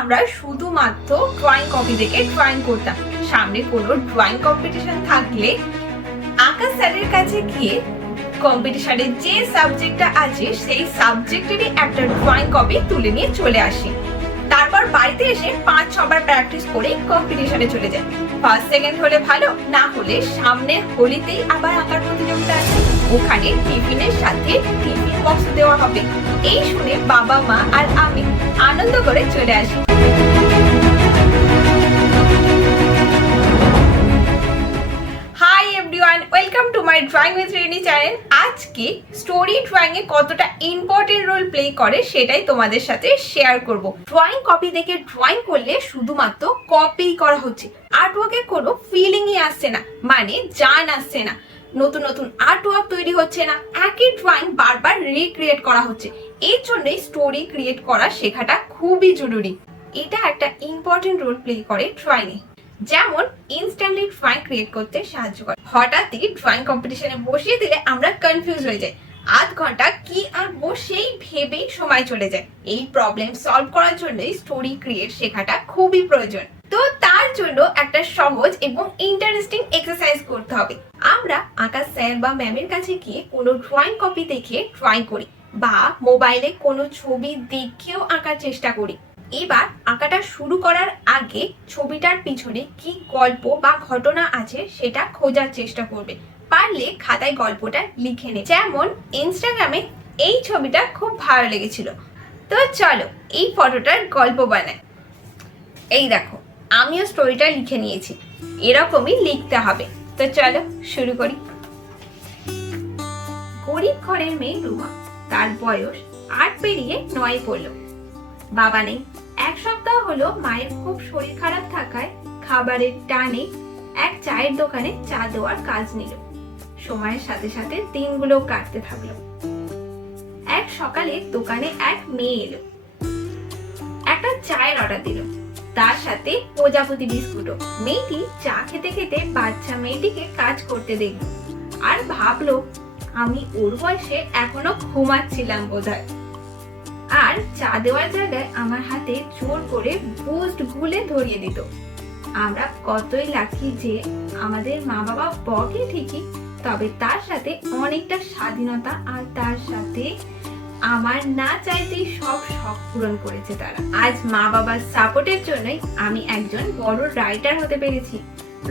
আমরা শুধুমাত্র drawing copy দেখে ড্রয়িং করতাম। সামনে কোনো ড্রয়িং কম্পিটিশন থাকলে আঁকা স্যারের কাছে গিয়ে কম্পিটিশনের যে সাবজেক্টটা আছে সেই সাবজেক্টেরই একটা ড্রয়িং কপি তুলে নিয়ে চলে আসি। তারপর বাড়িতে এসে 5-6 বার প্র্যাকটিস করে কম্পিটিশনে চলে যায়। ফার্স্ট সেকেন্ড হলে ভালো, না হলে সামনে হোলিতেই আবার আঁকার প্রতিযোগিতা আছে, ওখানে টিফিনের সাথে টিফিন বক্স দেওয়া হবে। এই শুনে বাবা মা আর আমি আনন্দ করে চলে আসি। Hi everyone, welcome to my drawing with Rini channel. আজকে স্টোরি ড্রয়িং এ কতটা ইম্পর্টেন্ট রোল প্লে করে সেটাই তোমাদের সাথে শেয়ার করব। ড্রয়িং কপি দেখে ড্রয়িং করলে শুধুমাত্র কপি করা হচ্ছে, আর্টওয়ার্কের কোনো ফিলিংই আসছে না, মানে জান আসছে না। নতুন নতুন আর্টওয়ার্ক তৈরি হচ্ছে না, একই ড্রয়িং বারবার রিক্রিয়েট করা হচ্ছে। এর জন্যই স্টোরি ক্রিয়েট করা শেখাটা খুবই জরুরি। এটা একটা ইম্পর্টেন্ট রোল প্লে করে ড্রয়িং এ। যেমন ইনস্ট্যান্টলি ড্রয়িং ক্রিয়েট করতে সাহায্য করে। হঠাৎই ড্রয়িং কম্পিটিশনে বসিয়ে দিলে আমরা কনফিউজ হয়ে যাই, আধ ঘন্টা কি আঁকবো সেই ভেবেই সময় চলে যায়। এই প্রবলেম সলভ করার জন্য স্টোরি ক্রিয়েট শেখাটা খুবই প্রয়োজন। তো তার জন্য একটা সহজ এবং ইন্টারেস্টিং এক্সারসাইজ করতে হবে। আমরা আঁকা স্যার বা ম্যামের কাছে গিয়ে কোনো ড্রয়িং কপি দেখে ড্রয়িং করি, বা মোবাইলে কোনো ছবি দেখেও আঁকার চেষ্টা করি। এবার আঁকাটা শুরু করার আগে ছবিটার পিছনে কি গল্প বা ঘটনা আছে সেটা খোঁজার চেষ্টা করবে। পারলে খাতায় গল্পটা লিখে নে। যেমন ইনস্টাগ্রামে এই ছবিটা খুব ভালো লেগেছিল, তো চলো এই ফটোটার গল্প বানাই। এই দেখো, আমিও স্টোরিটা লিখে নিয়েছি। এরকমই লিখতে হবে। তো চলো শুরু করি। গরিব ঘরের মেয়ে রুমা, তার বয়স 8 পেরিয়ে 9 পড়লো। বাবা নেই। 1 সপ্তাহ হলো মায়ের খুব শরীর খারাপ থাকায় খাবারের টানে এক চায়ের দোকানে চা দেওয়ার কাজ নিল। সময়ের সাথে সাথে দিনগুলো কাটতে থাকলো। এক সকালে দোকানে এক মেয়ে এলো, একটা চায়ের অর্ডার দিল, তার সাথে প্রজাপতি বিস্কুটও। মেয়েটি চা খেতে খেতে বাচ্চা মেয়েটিকে কাজ করতে দেখল আর ভাবলো, আমি ওর বয়সে এখনো ঘুমাচ্ছিলাম বোধহয়। আর চা দেওয়ার জায়গায় আমার হাতে জোর করে বুস্ট গুলে ধরিয়ে দিত। আমরা কতই লাকি যে আমাদের মা বাবা বকে ঠিকই, তবে তার সাথে অনেকটা স্বাধীনতা আর তার সাথে আমার না চাইতেই সব শখ পূরণ করেছে তারা। আজ মা বাবার সাপোর্টের জন্যই আমি একজন বড় রাইটার হতে পেরেছি।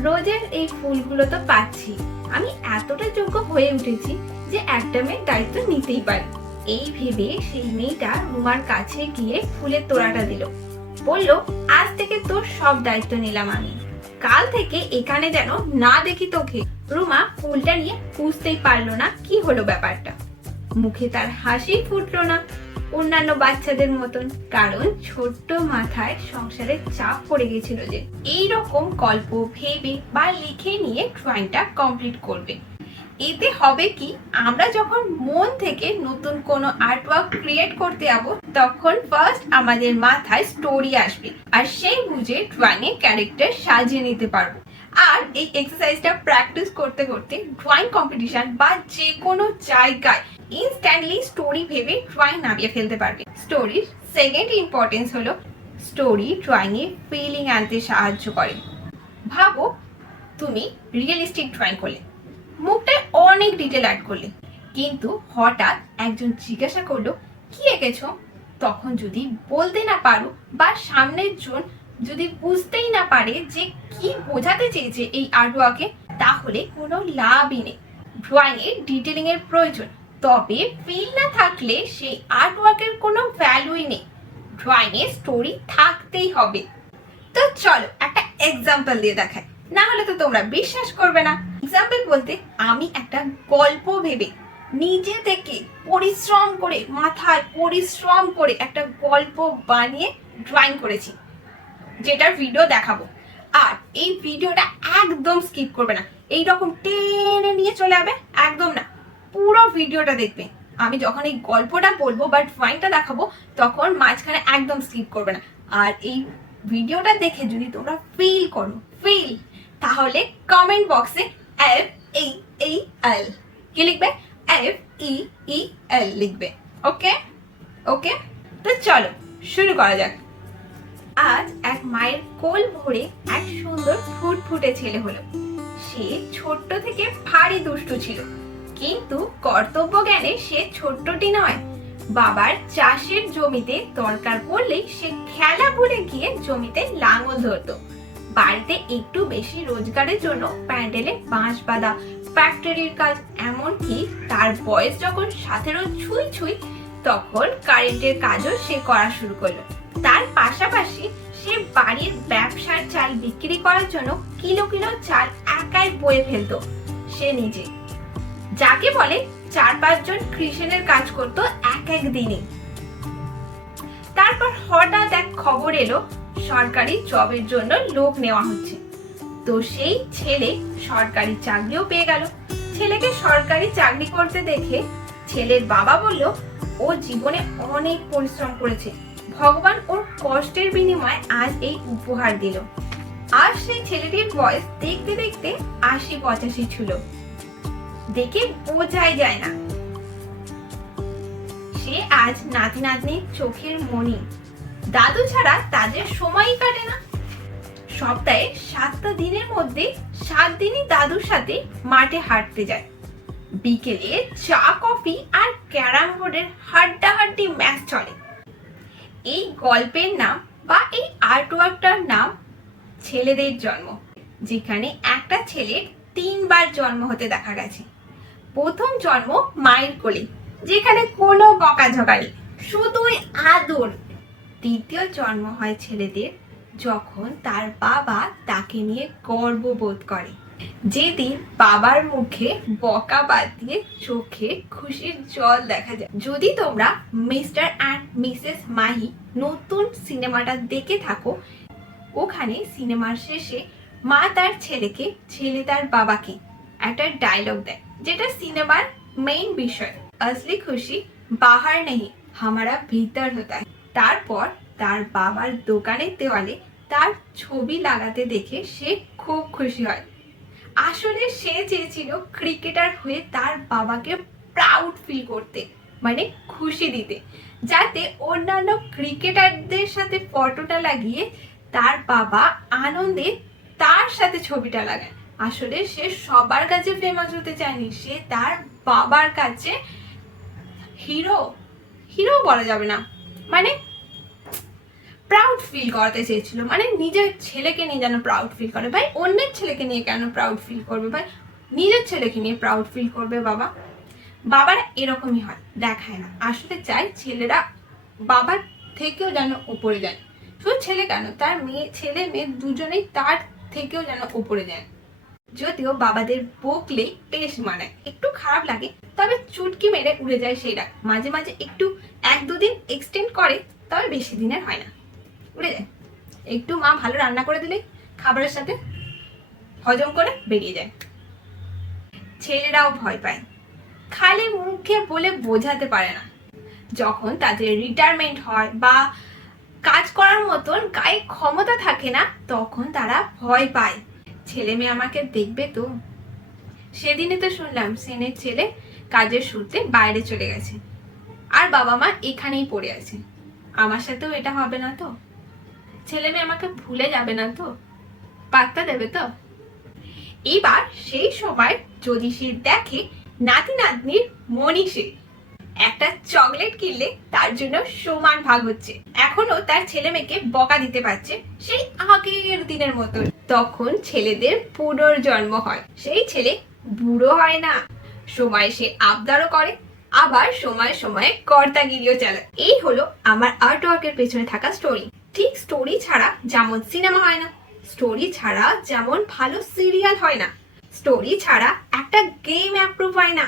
রোজের এই ফুলগুলো তো পাচ্ছি। আমি এতটা যোগ্য হয়ে উঠেছি যে একটা মেয়ের দায়িত্ব নিতেই পারি। এই ভেবে সেই মেয়েটা রুমার কাছে গিয়ে ফুলের তোড়াটা দিল, বলল, আজ থেকে তোর সব দায়িত্ব নিলাম আমি, কাল থেকে এখানে যেন না দেখি তোকে। রুমা ফুলটা নিয়ে বুঝতেই পারলো না কি হলো ব্যাপারটা। মুখে তার হাসি ফুটলো না অন্যান্য বাচ্চাদের মতন, কারণ ছোট্ট মাথায় সংসারের চাপ পড়ে গেছিল যে এইরকম গল্প ভেবে বা লিখে নিয়ে ড্রয়িংটা কমপ্লিট করবে। এতে হবে কি, আমরা যখন মন থেকে নতুন কোনো আর্টওয়ার্ক ক্রিয়েট করতে যাবো তখন ফার্স্ট আমাদের মাথায় স্টোরি আসবে, আর সেই বুঝে ড্রয়িং এর ক্যারেক্টার সাজিয়ে নিতে পারবো। আর এই এক্সারসাইজটা প্র্যাকটিস করতে করতে ড্রয়িং কম্পিটিশন বা যে কোনো জায়গায় ইনস্ট্যান্টলি স্টোরি ভেবে ড্রয়িং নামিয়ে ফেলতে পারবে। স্টোরির সেকেন্ড ইম্পর্টেন্স হলো স্টোরি ড্রয়িং এ ফিলিং আনতে সাহায্য করে। ভাবো তুমি রিয়েলিস্টিক ড্রয়িং করলে, মুখটায় অনেক ডিটেল অ্যাড করলে, কিন্তু হঠাৎ একজন জিজ্ঞাসা করলো কি এঁকেছো, তখন যদি বলতে না পারো বা সামনের জন যদি বুঝতেই না পারে যে কি বোঝাতে চেয়েছে এই আর্টওয়ার্কে, তাহলে কোনো লাভই নেই। ড্রয়িং এ ডিটেলিং এর প্রয়োজন, তবে ফিল না থাকলে সেই আর্টওয়ার্কের কোনো ভ্যালুই নেই। ড্রয়িং এ স্টোরি থাকতেই হবে। তো চলো একটা এক্সাম্পল দিয়ে দেখাই, না হলে তো তোমরা বিশ্বাস করবে না। এক্সাম্পল বলতে আমি একটা গল্প ভেবে নিজে থেকে পরিশ্রম করে, মাথায় পরিশ্রম করে একটা গল্প বানিয়ে ড্রয়িং করেছি, যেটার ভিডিও দেখাবো। আর এই ভিডিওটা একদম স্কিপ করবে না, এইরকম টেনে নিয়ে চলে যাবে, একদম না, পুরো ভিডিওটা দেখবে। আমি যখন এই গল্পটা বলবো বা ড্রয়িংটা দেখাবো তখন মাঝখানে একদম স্কিপ করবে না। আর এই ভিডিওটা দেখে যদি তোমরা ফিল করো, তাহলে কমেন্ট বক্সে FEEL কি লিখবে, FEEL লিখবে। ওকে, তো চলো শুরু করা যাক। আজ এক মায়ের কোল ভরে এক সুন্দর ফুটফুটে ছেলে হলো। সে ছোট্ট থেকে ভারী দুষ্টু ছিল, কিন্তু কর্তব্য জ্ঞানে সে ছোট্টটি নয়। বাবার চাষের জমিতে দরকার পড়লেই সে খেলা ভুলে গিয়ে জমিতে লাঙল ধরতো। বাড়িতে একটু বেশি রোজগারের জন্য প্যান্ডেলে বাঁশ বাঁধা, ফ্যাক্টরির কাজ, এমনকি তার বয়স যখন 17 ছুঁই ছুঁই তখন কারেন্টের কাজও সে করা শুরু করলো। তার পাশাপাশি সে বাড়ির ব্যবসার চাল বিক্রি করার জন্য কিলো কিলো চাল একাই বয়ে ফেলতো সে নিজে, যাকে বলে 4-5 জন কৃষকের কাজ করতো এক এক দিনে। তারপর হঠাৎ এক খবর এলো সরকারি জবের জন্য লোক নেওয়া হচ্ছে। তো সেই ছেলে সরকারি চাকরিও পেয়ে গেল। ছেলেকে সরকারি চাকরি করতে দেখে ছেলের বাবা বলল, ও জীবনে অনেক পরিশ্রম করেছে, ভগবান ওর কষ্টের বিনিময়ে আজ এই উপহার দিল। আর সেই ছেলেটির বয়স দেখতে দেখতে 80-85 ছিল, দেখে বোঝাই যায় না। সে আজ নাতি নাতনির চোখের মণি। দাদু ছাড়া তাদের সময়ই কাটে না। সপ্তাহে 7টা দিনের মধ্যে 7 দিনই দাদুর সাথে মাঠে হাঁটতে যায়। বিকেলে চা কফি আর ক্যারাম বোর্ডের হাড্ডাহাড্ডি ম্যাচ চলে। এই গল্পের নাম বা এই আর্টওয়ার্কটার নাম ছেলেদের জন্ম, যেখানে একটা ছেলের 3 বার জন্ম হতে দেখা গেছে। প্রথম জন্ম মায়ের কোলে, যেখানে কোনো বকাঝকা নেই, শুধুই আদর। দ্বিতীয় জন্ম হয় ছেলেদের যখন তার বাবা তাকে নিয়ে গর্ববোধ করে, যেদিন বাবার মুখে বকা বাদ দিয়ে চোখে খুশির জল দেখা যায়। যদি তোমরা মিস্টার অ্যান্ড মিসেস মাহি নতুন সিনেমাটা দেখে থাকো, ওখানে সিনেমার শেষে মা তার ছেলেকে, ছেলে তার বাবাকে একটা ডায়লগ দেয়, যেটা সিনেমার মেইন বিষয়, আসলি খুশি বাহার নেই হামারা ভিতর হতা है। তারপর তার বাবার দোকানের দেওয়ালে তার ছবি লাগাতে দেখে সে খুব খুশি হয়। আসলে সে চেয়েছিল ক্রিকেটার হয়ে তার বাবাকে প্রাউড ফিল করতে, মানে খুশি দিতে, যাতে অন্যান্য ক্রিকেটারদের সাথে ফটোটা লাগিয়ে তার বাবা আনন্দে তার সাথে ছবিটা লাগায়। আসলে সে সবার কাছে ফেমাস হতে চায়নি, সে তার বাবার কাছে হিরো বলা যাবে না, মানে প্রাউড ফিল করাতে চেয়েছিল। মানে নিজের ছেলেকে নিয়ে যেন প্রাউড ফিল করে। ভাই অন্যের ছেলেকে নিয়ে কেন প্রাউড ফিল করবে? ভাই নিজের ছেলেকে নিয়ে প্রাউড ফিল করবে। বাবারা এরকমই হয়, দেখায় না। আসলে চাই ছেলেরা বাবার থেকেও যেন উপরে যায়। শুধু ছেলে কেন, তার ছেলে মেয়ে দুজনেই তার থেকেও যেন উপরে যায়। যদিও বাবাদের বকলেই বেশ মানায়, একটু খারাপ লাগে, তবে চুটকি মেরে উড়ে যায় সেইটা। মাঝে মাঝে একটু 1-2 দিন এক্সটেন্ড করে, তবে বেশি দিনের হয় না, উড়ে যায়। একটু মা ভালো রান্না করে দিলে খাবারের সাথে হজম করে বেরিয়ে যায়। ছেলেরাও ভয় পায়, খালি মুখে বলে বোঝাতে পারে না। যখন তাদের রিটায়ারমেন্ট হয় বা কাজ করার মতন গায়ে ক্ষমতা থাকে না, তখন তারা ভয় পায়, ছেলে মেয়ে আমাকে দেখবে তো। সেদিনে তো শুনলাম সেনের ছেলে কাজের সূত্রে বাইরে চলে গেছে, আর বাবা মা এখানেই পড়ে আছে, আমার সাথেও এটা হবে না তো? ছেলে মেয়ে আমাকে ভুলে যাবে না তো? পাত্তা দেবে তো? এবার সেই সময় যদি সে দেখে নাতি নাতনির মনীষে একটা চকলেট কিনলে তার জন্য সমান ভাগ হচ্ছে, এখনো তার ছেলে মেয়েকে বকা দিতে পারছে সেই আগের দিনের মতো, তখন ছেলেদের পুনর্জন্ম হয়। সেই ছেলে বুড়ো হয় না, সময় সে আবদারও করে, আবার সময় সময়ে কর্তাগিরিও চালায়। এই হলো আমার আর্টওয়ার্কের পেছনে থাকা স্টোরি। ঠিক স্টোরি ছাড়া যেমন সিনেমা হয় না, স্টোরি ছাড়া যেমন ভালো সিরিয়াল হয় না, স্টোরি ছাড়া একটা গেম অ্যাপ্রুভ হয় না,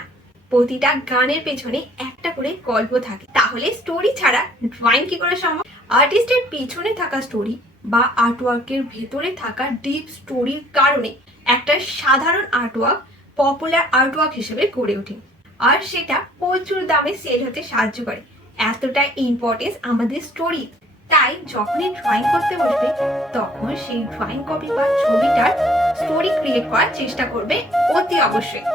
প্রতিটা গানের পেছনে একটা করে গল্প থাকে। তাহলে স্টোরি ছাড়া ড্রয়িং কি করে সম্ভব? আর্টিস্টের পেছনে থাকা স্টোরি বা আর্টওয়ার্কের ভেতরে থাকা ডিপ স্টোরির কারণে একটা সাধারণ আর্টওয়ার্ক পপুলার আর্টওয়ার্ক হিসেবে গড়ে ওঠে, আর সেটা প্রচুর দামে সেল হতে সাহায্য করে। এতটা ইম্পর্টেন্স আমাদের স্টোরি। তাই যখনই ড্রয়িং করতে বসবে, তখন সেই ড্রয়িং কপি বা ছবিটার স্টোরি ক্রিয়েট করার চেষ্টা করবে অতি অবশ্যই।